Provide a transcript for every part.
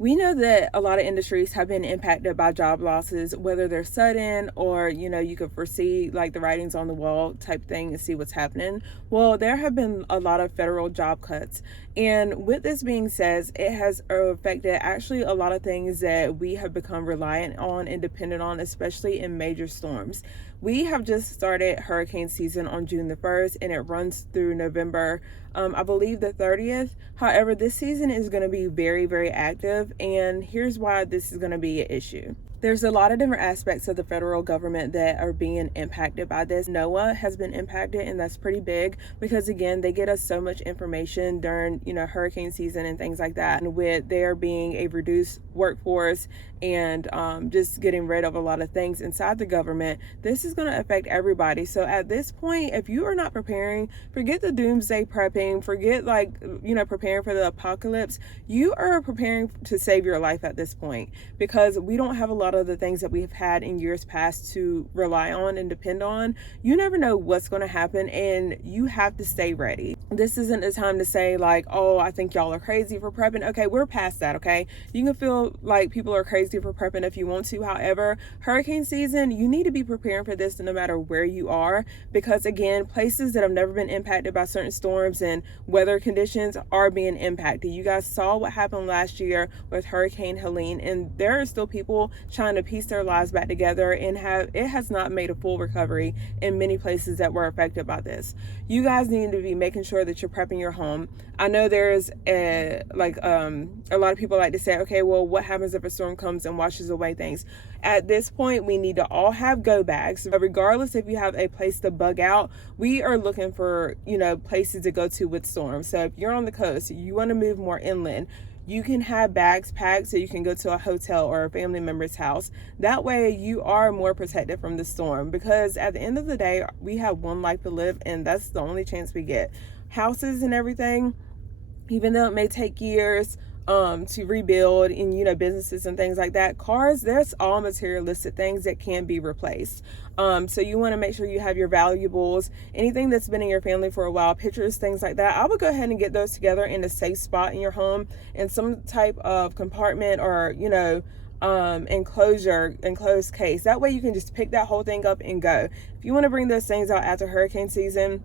We know that a lot of industries have been impacted by job losses, whether they're sudden or, you could foresee like the writings on the wall type thing and see what's happening. Well, there have been a lot of federal job cuts. And with this being said, it has affected actually a lot of things that we have become reliant on and dependent on, especially in major storms. We have just started hurricane season on June the 1st, and it runs through November, I believe the 30th. However, this season is going to be very, very active, and here's why this is going to be an issue. There's a lot of different aspects of the federal government that are being impacted by this. NOAA has been impacted, and that's pretty big because, again, they get us so much information during, hurricane season and things like that. And with there being a reduced workforce and just getting rid of a lot of things inside the government, this is going to affect everybody. So at this point, if you are not preparing, forget the doomsday prepping, forget preparing for the apocalypse. You are preparing to save your life at this point because we don't have a lot of the things that we have had in years past to rely on and depend on. You never know what's going to happen, and you have to stay ready. This isn't the time to say like, oh, I think y'all are crazy for prepping. Okay, we're past that. Okay, you can feel like people are crazy for prepping if you want to. However, hurricane season, you need to be preparing for this no matter where you are, because again, places that have never been impacted by certain storms and weather conditions are being impacted. You guys saw what happened last year with Hurricane Helene, and there are still people trying to piece their lives back together, and it has not made a full recovery in many places that were affected by this. You guys need to be making sure that you're prepping your home. I know there's a lot of people like to say, okay, well, what happens if a storm comes and washes away things? At this point, we need to all have go bags. Regardless if you have a place to bug out, we are looking for, places to go to with storms. So if you're on the coast, you want to move more inland, you can have bags packed so you can go to a hotel or a family member's house. That way you are more protected from the storm, because at the end of the day, we have one life to live, and that's the only chance we get. Houses and everything, even though it may take years to rebuild, and businesses and things like that, cars, there's all materialistic things that can be replaced. So you want to make sure you have your valuables, anything that's been in your family for a while, pictures, things like that. I would go ahead and get those together in a safe spot in your home, in some type of compartment or enclosed case. That way you can just pick that whole thing up and go. If you want to bring those things out after hurricane season,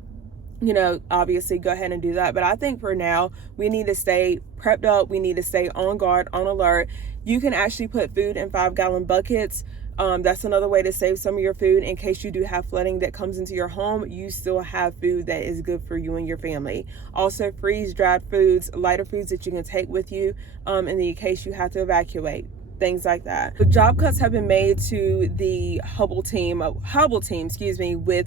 obviously go ahead and do that. But I think for now, we need to stay prepped up. We need to stay on guard, on alert. You can actually put food in 5-gallon buckets. That's another way to save some of your food in case you do have flooding that comes into your home. You still have food that is good for you and your family. Also, freeze dried foods, lighter foods that you can take with you in the case you have to evacuate. Things like that. The job cuts have been made to the Hubble team, with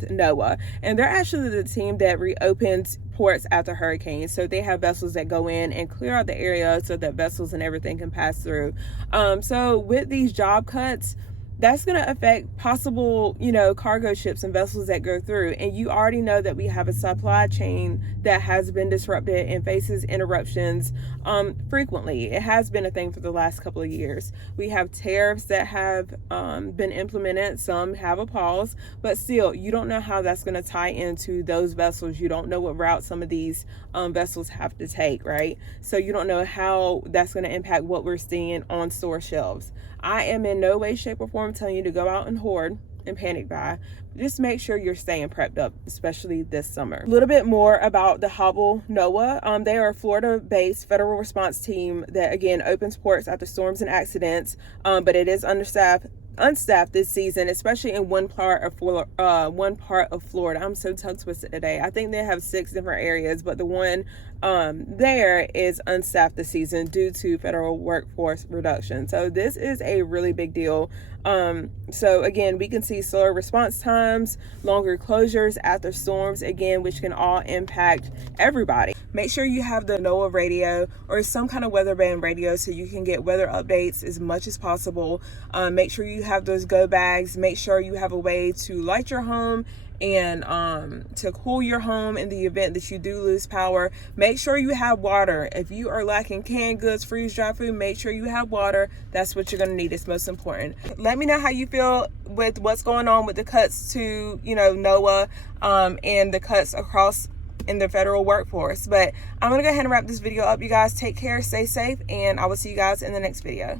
NOAA, and they're actually the team that reopened ports after hurricanes. So they have vessels that go in and clear out the area so that vessels and everything can pass through. So with these job cuts, that's going to affect possible, cargo ships and vessels that go through. And you already know that we have a supply chain that has been disrupted and faces interruptions frequently. It has been a thing for the last couple of years. We have tariffs that have been implemented. Some have a pause, but still, you don't know how that's going to tie into those vessels. You don't know what route some of these vessels have to take, right? So you don't know how that's going to impact what we're seeing on store shelves. I am in no way, shape, or form telling you to go out and hoard and panic buy. Just make sure you're staying prepped up, especially this summer. A little bit more about the Hubble NOAA. They are a Florida-based federal response team that, again, opens ports after storms and accidents, but it is unstaffed this season, especially in one part of Florida. I'm so tongue twisted today. I think they have 6 different areas, but the one there is unstaffed this season due to federal workforce reduction. So this is a really big deal. So again, we can see slower response times, longer closures after storms, again, which can all impact everybody. Make sure you have the NOAA radio or some kind of weather band radio so you can get weather updates as much as possible. Make sure you have those go bags. Make sure you have a way to light your home and to cool your home in the event that you do lose power. Make sure you have water. If you are lacking canned goods, freeze dry food, make sure you have water. That's what you're going to need. It's most important. Let me know how you feel with what's going on with the cuts to NOAA and the cuts across in the federal workforce. But I'm gonna go ahead and wrap this video up. You guys take care, stay safe, and I will see you guys in the next video.